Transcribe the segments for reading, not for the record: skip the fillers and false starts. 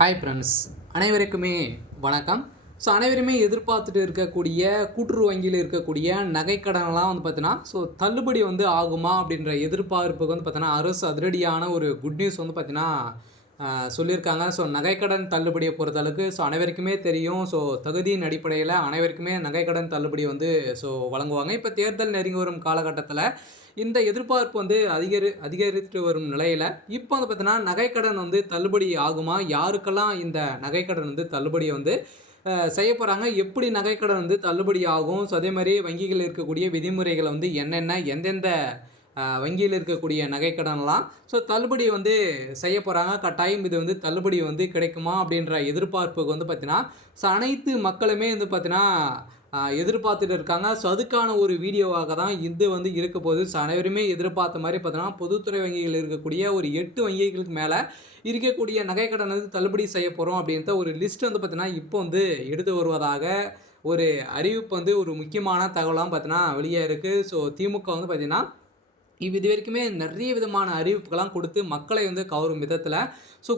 Hi friends, அனைவருக்குமே வணக்கம். அனைவருமே எதிர்பார்த்துட்டு இருக்கக்கூடிய கூட்டுறவு வங்கியில் இருக்கக்கூடிய நகைக்கடனெல்லாம் தள்ளுபடி ஆகுமா அப்படின்ற எதிர்பார்ப்புக்கு அரசு அதிரடியான ஒரு குட் நியூஸ் சொல்லியிருக்காங்க. நகைக்கடன் தள்ளுபடியை பொறுத்தளவுக்கு அனைவருக்குமே தெரியும். தகுதியின் அடிப்படையில் அனைவருக்குமே நகைக்கடன் தள்ளுபடி வழங்குவாங்க. இப்போ தேர்தல் நெருங்கி வரும் காலகட்டத்தில் இந்த எதிர்பார்ப்பு அதிகரித்து வரும் நிலையில இப்போ நகைக்கடன் தள்ளுபடி ஆகுமா? யாருக்கெல்லாம் இந்த நகைக்கடன் தள்ளுபடி செய்ய போறாங்க? எப்படி நகைக்கடன் தள்ளுபடி ஆகும்? அதே மாரி வங்கிகள் இருக்கக்கூடிய விதிமுறைகள் என்னென்ன? எந்தெந்த வங்கியில் இருக்கக்கூடிய நகைக்கடன்லாம் தள்ளுபடி செய்ய போறாங்க. கட்டாயம் இது தள்ளுபடி கிடைக்குமா? அப்படின்ற எதிர்பார்ப்புக்கு அனைத்து மக்களுமே எதிர்பார்த்துட்டு இருக்காங்க. அதுக்கான ஒரு வீடியோவாக தான் இது இருக்க போகுது. அனைவருமே எதிர்பார்த்த மாரி பொதுத்துறை வங்கிகள் இருக்கக்கூடிய ஒரு 8 வங்கிகளுக்கு மேல இருக்கக்கூடிய நகைக்கடன் தள்ளுபடி செய்ய போறோம் அப்படின்ற ஒரு லிஸ்ட் இப்போ எடுத்து வருவதாக ஒரு அறிவிப்பு ஒரு முக்கியமான தகவலாம் வெளியே இருக்கு. திமுக இது வரைக்குமே நிறைய விதமான அறிவிப்புகள்லாம் கொடுத்து மக்களை கவரும் விதத்தில்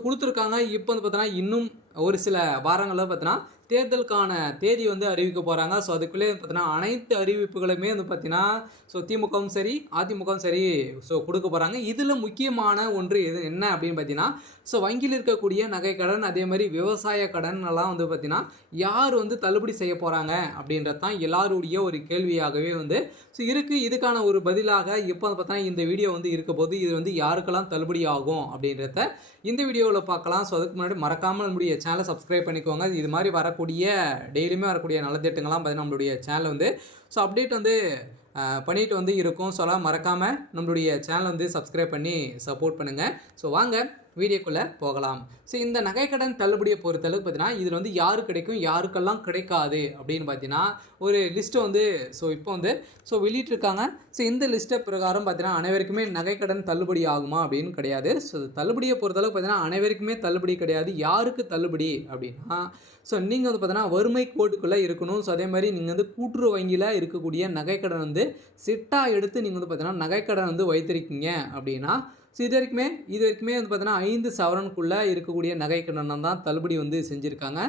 கொடுத்துருக்காங்க. இப்போ இன்னும் ஒரு சில வாரங்களில் தேர்தலுக்கான தேதி அறிவிக்க போகிறாங்க. அதுக்குள்ளே அனைத்து அறிவிப்புகளுமே திமுகவும் சரி அதிமுகவும் சரி கொடுக்க போகிறாங்க. இதில் முக்கியமான ஒன்று என்ன அப்படின்னு பார்த்தீங்கன்னா, வங்கியில் இருக்கக்கூடிய நகைக்கடன் அதே மாதிரி விவசாய கடன் எல்லாம் யார் தள்ளுபடி செய்ய போகிறாங்க அப்படின்றது தான் எல்லாருடைய ஒரு கேள்வியாகவே இருக்குது. இதுக்கான ஒரு பதிலாக இப்போ இந்த வீடியோ இருக்க போது இது யாருக்கெல்லாம் தள்ளுபடி ஆகும் அப்படின்றத இந்த வீடியோவில் பார்க்கலாம். அதுக்கு முன்னாடி மறக்காமல் நம்மளுடைய சேனலை சப்ஸ்கிரைப் பண்ணிக்கோங்க. இது மாதிரி வரக்கூடிய டெய்லியுமே வரக்கூடிய நலத்திட்டங்கள்லாம் நம்மளுடைய சேனல் அப்டேட் பண்ணிட்டு இருக்கும். மறக்காமல் நம்மளுடைய சேனலை சப்ஸ்கிரைப் பண்ணி சப்போர்ட் பண்ணுங்கள். வாங்க வீடியோக்குள்ளே போகலாம். இந்த நகைக்கடன் தள்ளுபடியை பொறுத்தளவுக்கு பார்த்தீங்கன்னா இதில் யாரு கிடைக்கும் யாருக்கெல்லாம் கிடைக்காது அப்படின்னு பார்த்தீங்கன்னா ஒரு லிஸ்ட்டை இப்போ வெளியிட்டிருக்காங்க. இந்த லிஸ்ட்டை பிரகாரம் பார்த்தீங்கன்னா அனைவருக்குமே நகைக்கடன் தள்ளுபடி ஆகுமா அப்படின்னு கிடையாது. தள்ளுபடியை பொறுத்தளவுக்கு பார்த்தீங்கன்னா அனைவருக்குமே தள்ளுபடி கிடையாது. யாருக்கு தள்ளுபடி அப்படின்னா நீங்கள் பார்த்தீங்கன்னா வறுமை கோட்டுக்குள்ளே இருக்கணும். அதே மாதிரி நீங்கள் கூட்டுறவு வங்கியில் இருக்கக்கூடிய நகைக்கடன் சிட்டாக எடுத்து நீங்கள் பார்த்தீங்கன்னா நகைக்கடன் வைத்திருக்கீங்க அப்படின்னா இது வரைக்குமே பார்த்தீங்கன்னா 5 சவரனுக்குள்ளே இருக்கக்கூடிய நகைக்கடன் தான் தள்ளுபடி செஞ்சுருக்காங்க.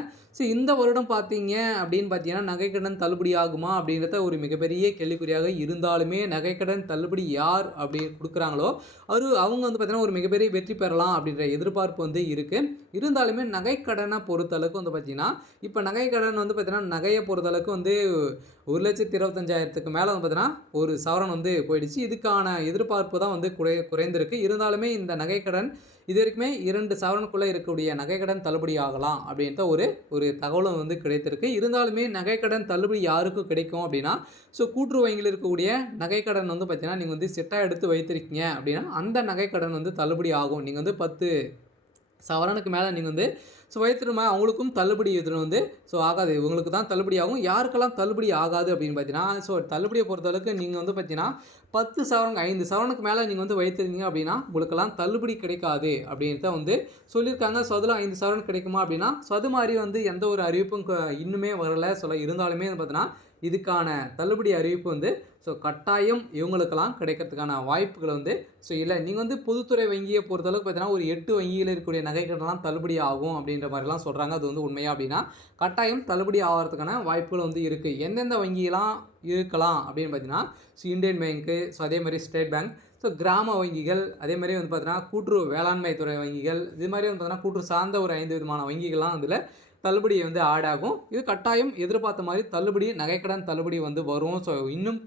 இந்த வருடம் பார்த்தீங்க அப்படின்னு பார்த்தீங்கன்னா நகைக்கடன் தள்ளுபடி ஆகுமா அப்படின்றத ஒரு மிகப்பெரிய கேள்விக்குறியாக இருந்தாலுமே நகைக்கடன் தள்ளுபடி யார் அப்படி கொடுக்குறாங்களோ அவங்க பார்த்தீங்கன்னா ஒரு மிகப்பெரிய வெற்றி பெறலாம் அப்படின்ற எதிர்பார்ப்பு இருக்குது. இருந்தாலுமே நகைக்கடனை பொறுத்தளவுக்கு பார்த்தீங்கன்னா இப்போ நகைக்கடன் பார்த்தீங்கன்னா நகையை பொறுத்தளவுக்கு 1,25,000க்கு மேலே பார்த்தீங்கன்னா ஒரு சவரன் போயிடுச்சு. இதுக்கான எதிர்பார்ப்பு தான் குறைந்திருக்கு. இருந்தாலுமே இந்த நகைக்கடன் இது வரைக்குமே 2 சவரனுக்குள்ளே இருக்கக்கூடிய நகைக்கடன் தள்ளுபடி ஆகலாம் அப்படின்ற ஒரு தகவலும் கிடைத்திருக்கு. இருந்தாலுமே நகைக்கடன் தள்ளுபடி யாருக்கு கிடைக்கும் அப்படின்னா கூட்டுறவு வங்கியில் இருக்கக்கூடிய நகைக்கடன் பார்த்தீங்கன்னா நீங்கள் செட்டாக எடுத்து வைத்திருக்கீங்க அப்படின்னா அந்த நகைக்கடன் தள்ளுபடி ஆகும். நீங்கள் 10 சவரனுக்கு மேலே நீங்கள் வைத்திருமா அவங்களுக்கும் தள்ளுபடி இதில் ஆகாது. இவங்களுக்கு தான் தள்ளுபடி ஆகும். யாருக்கெல்லாம் தள்ளுபடி ஆகாது அப்படின்னு பார்த்தீங்கன்னா தள்ளுபடியை பொறுத்தளவுக்கு நீங்கள் பார்த்தீங்கன்னா 10 சவரன் 5 சவரனுக்கு மேலே நீங்கள் வைத்திருந்தீங்க அப்படின்னா உங்களுக்கெல்லாம் தள்ளுபடி கிடைக்காது அப்படின்றத சொல்லியிருக்காங்க. அதில் 5 சவரன் கிடைக்குமா அப்படின்னா அது மாதிரி எந்த ஒரு அறிவிப்பும் இன்னுமே வரலை. இருந்தாலுமே பார்த்தீங்கன்னா இதுக்கான தள்ளுபடி அறிவிப்பு கட்டாயம் இவங்களுக்கெல்லாம் கிடைக்கிறதுக்கான வாய்ப்புகள் இல்லை. நீங்கள் பொதுத்துறை வங்கியை பொறுத்தளவுக்கு பார்த்தீங்கன்னா ஒரு 8 வங்கியில் இருக்கக்கூடிய நகைக்கடன்லாம் தள்ளுபடி ஆகும் அப்படின்ற மாதிரிலாம் சொல்கிறாங்க. அது உண்மையா அப்படின்னா கட்டாயம் தள்ளுபடி ஆகிறதுக்கான வாய்ப்புகள் இருக்குது. எந்தெந்த வங்கியெல்லாம் இருக்கலாம் அப்படின்னு பார்த்தீங்கன்னா இந்தியன் பேங்க்கு, அதே மாதிரி ஸ்டேட் பேங்க், கிராம வங்கிகள், அதே மாதிரி பார்த்தீங்கன்னா கூட்டுறவு வேளாண்மை துறை வங்கிகள், இது மாதிரி பார்த்தீங்கன்னா கூட்டுறவு சார்ந்த ஒரு 5 விதமான வங்கிகள்லாம் அதில் தள்ளுபடி ஆட் ஆகும். இது கட்டாயம் எதிர்பார்த்த மாதிரி தள்ளுபடி நகைக்கடன் தள்ளுபடி வரும். இன்னும்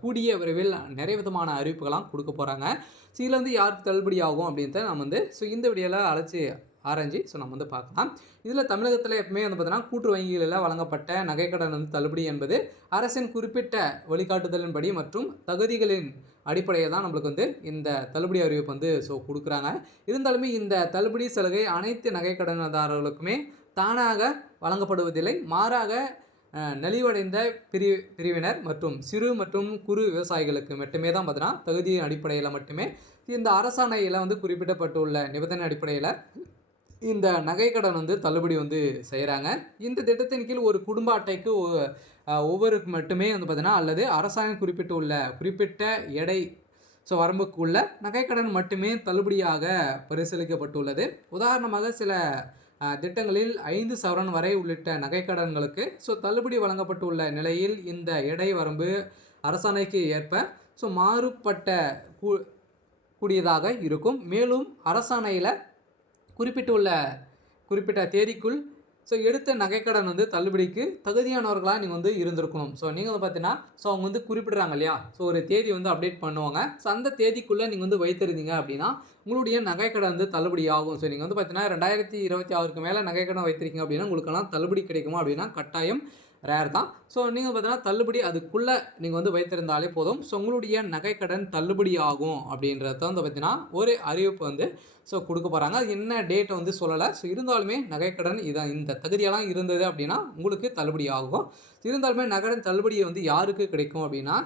கூடிய விரைவில் நிறைய விதமான அறிவிப்புகள்லாம் கொடுக்க போகிறாங்க. இதில் யாருக்கு தள்ளுபடி ஆகும் அப்படின்றத நம்ம இந்த வீடியோவில் ஆராய்ச்சி நம்ம பார்க்கலாம். இதில் தமிழகத்தில் எப்பவுமே பார்த்தீங்கன்னா கூட்டுறவு வங்கிகளில் வழங்கப்பட்ட நகைக்கடன் தள்ளுபடி என்பது அரசின் குறிப்பிட்ட வழிகாட்டுதலின்படி மற்றும் தகுதிகளின் அடிப்படையில் தான் நம்மளுக்கு இந்த தள்ளுபடி அறிவிப்பு கொடுக்குறாங்க. இருந்தாலுமே இந்த தள்ளுபடி சலுகை அனைத்து நகைக்கடனதாரர்களுக்குமே தானாக வழங்கப்படுவதில்லை. மாறாக நலிவடைந்த பிரிவினர் மற்றும் சிறு மற்றும் குறு விவசாயிகளுக்கு மட்டுமே தான் பார்த்தீங்கன்னா தகுதியின் அடிப்படையில் மட்டுமே இந்த அரசாணையில் குறிப்பிடப்பட்டுள்ள நிபந்தனை அடிப்படையில் இந்த நகைக்கடன் தள்ளுபடி செய்கிறாங்க. இந்த திட்டத்தின் கீழ் ஒரு குடும்ப அட்டைக்கு ஒவ்வொருக்கு மட்டுமே பார்த்தீங்கன்னா அல்லது அரசாங்கம் குறிப்பிட்ட எடை வரம்புக்குள்ள நகைக்கடன் மட்டுமே தள்ளுபடியாக பரிசீலிக்கப்பட்டுள்ளது. உதாரணமாக சில திட்டங்களில் 5 சவரன் வரை உள்ளிட்ட நகைக்கடன்களுக்கு தள்ளுபடி வழங்கப்பட்டுள்ள நிலையில் இந்த எடை வரம்பு அரசாணைக்கு ஏற்ப மாறுபட்ட கூடியதாக இருக்கும். மேலும் அரசாணையில் குறிப்பிட்ட தேதிக்குள் எடுத்த நகைக்கடன் தள்ளுபடிக்கு தகுதியானவர்களாக நீங்கள் இருந்திருக்கணும். நீங்கள் பார்த்தீங்கன்னா அவங்க குறிப்பிடுறாங்க இல்லையா, ஒரு தேதி அப்டேட் பண்ணுவாங்க. அந்த தேதிக்குள்ளே நீங்கள் வைத்திருந்தீங்க அப்படின்னா உங்களுடைய நகைக்கடன் தள்ளுபடி ஆகும். நீங்கள் பார்த்தீங்கன்னா 2026க்கு மேலே நகைக்கடன் வைத்திருக்கீங்க அப்படின்னா உங்களுக்கெல்லாம் தள்ளுபடி கிடைக்குமா அப்படின்னா கட்டாயம் ரேர் தான். நீங்கள் பார்த்தீங்கன்னா தள்ளுபடி அதுக்குள்ளே நீங்கள் வைத்திருந்தாலே போதும். உங்களுடைய நகைக்கடன் தள்ளுபடி ஆகும் அப்படின்றத பார்த்தீங்கன்னா ஒரு அறிவிப்பு கொடுக்க போகிறாங்க. அது என்ன டேட் சொல்லலை. இருந்தாலுமே நகைக்கடன் இந்த தகுதியெல்லாம் இருந்தது அப்படின்னா உங்களுக்கு தள்ளுபடி ஆகும். இருந்தாலுமே நகைக்கடன் தள்ளுபடியை யாருக்கு கிடைக்கும் அப்படின்னா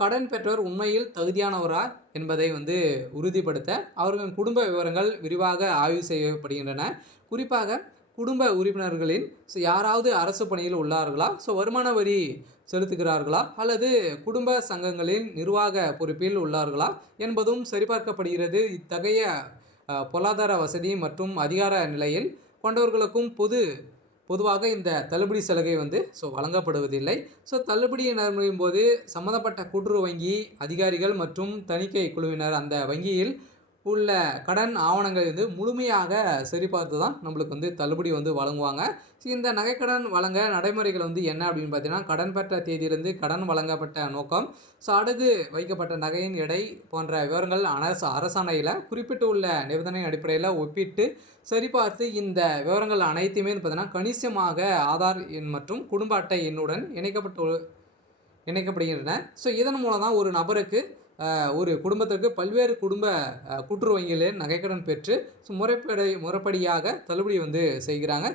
கடன் பெற்றவர் உண்மையில் தகுதியானவரா என்பதை உறுதிப்படுத்த அவர்களின் குடும்ப விவரங்கள் விரிவாக ஆய்வு செய்யப்படுகின்றன. குறிப்பாக குடும்ப உறுப்பினர்களின் யாராவது அரசு பணியில் உள்ளார்களா, வருமான வரி செலுத்துகிறார்களா அல்லது குடும்ப சங்கங்களின் நிர்வாக பொறுப்பில் உள்ளார்களா என்பதும் சரிபார்க்கப்படுகிறது. இத்தகைய பொருளாதார வசதி மற்றும் அதிகார நிலையில் கொண்டவர்களுக்கும் பொதுவாக இந்த தள்ளுபடி சலுகை வழங்கப்படுவதில்லை. தள்ளுபடி நடைமுறையும் போது சம்மந்தப்பட்ட கூட்டுறவு வங்கி அதிகாரிகள் மற்றும் தணிக்கை குழுவினர் அந்த வங்கியில் உள்ள கடன் ஆவணங்கள் முழுமையாக சரிபார்த்து தான் நம்மளுக்கு தள்ளுபடி வழங்குவாங்க. இந்த நகைக்கடன் வழங்க நடைமுறைகள் என்ன அப்படின்னு பார்த்தீங்கன்னா, கடன் பெற்ற தேதியிலிருந்து கடன் வழங்கப்பட்ட நோக்கம், அடகு வைக்கப்பட்ட நகையின் எடை போன்ற விவரங்கள் அரசாணையில் குறிப்பிட்டுள்ள நிபந்தனை அடிப்படையில் ஒப்பிட்டு சரிபார்த்து இந்த விவரங்கள் அனைத்துமே பார்த்தீங்கன்னா கணிசமாக ஆதார் எண் மற்றும் குடும்ப அட்டை எண்ணுடன் இணைக்கப்படுகின்றன. இதன் மூலம் தான் ஒரு நபருக்கு ஒரு குடும்பத்திற்கு பல்வேறு குடும்ப கூட்டுறவு வங்கிகளில் நகைக்கடன் பெற்று முறைப்படியாக தள்ளுபடி செய்கிறாங்க.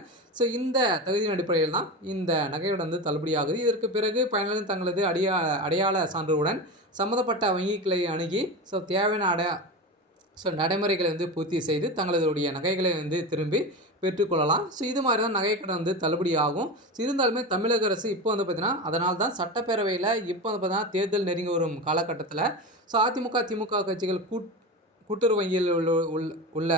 இந்த தகுதியின் அடிப்படையில் தான் இந்த நகைக்கடன் தள்ளுபடி ஆகுது. இதற்கு பிறகு பயனாளிகள் தங்களது அடையாள சான்றுடன் சம்மந்தப்பட்ட வங்கிகளை அணுகி தேவையான நடைமுறைகளை பூர்த்தி செய்து தங்களுடைய நகைகளை திரும்பி பெற்றுக்கொள்ளலாம். இது மாதிரி தான் நகைக்கடன் தள்ளுபடி ஆகும். இருந்தாலுமே தமிழக அரசு இப்போ பார்த்தீங்கன்னா அதனால தான் சட்டப்பேரவையில் இப்போ பார்த்தீங்கன்னா தேர்தல் நெருங்கி வரும் காலகட்டத்தில் அதிமுக திமுக கட்சிகள் கூட்டுறவு வங்கியில் உள்ள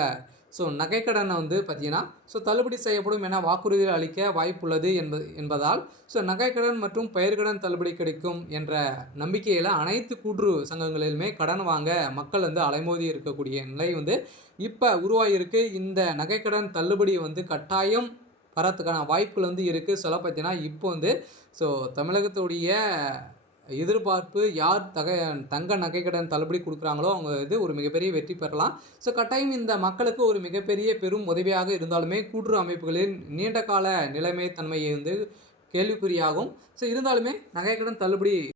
நகைக்கடனை பார்த்தீங்கன்னா தள்ளுபடி செய்யப்படும் என வாக்குறுதிகள் அளிக்க வாய்ப்புள்ளது என்பதால் நகைக்கடன் மற்றும் பயிர்க்கடன் தள்ளுபடி கிடைக்கும் என்ற நம்பிக்கையில் அனைத்து கூட்டுறவு சங்கங்களிலுமே கடன் வாங்க மக்கள் அலைமோதி இருக்கக்கூடிய நிலை இப்போ உருவாகியிருக்கு. இந்த நகைக்கடன் தள்ளுபடி கட்டாயம் வரத்துக்கான வாய்ப்புகள் இருக்குது. சொல்ல பார்த்தீங்கன்னா இப்போ தமிழகத்துடைய எதிர்பார்ப்பு யார் தங்க நகைக்கடன் தள்ளுபடி கொடுக்குறாங்களோ அவங்க ஒரு மிகப்பெரிய வெற்றி பெறலாம். கட்டாயம் இந்த மக்களுக்கு ஒரு மிகப்பெரிய பெரும் உதவியாக இருந்தாலுமே கூட்டுறவு அமைப்புகளின் நீண்ட கால நிலைமை தன்மை கேள்விக்குறியாகும். இருந்தாலுமே நகைக்கடன் தள்ளுபடி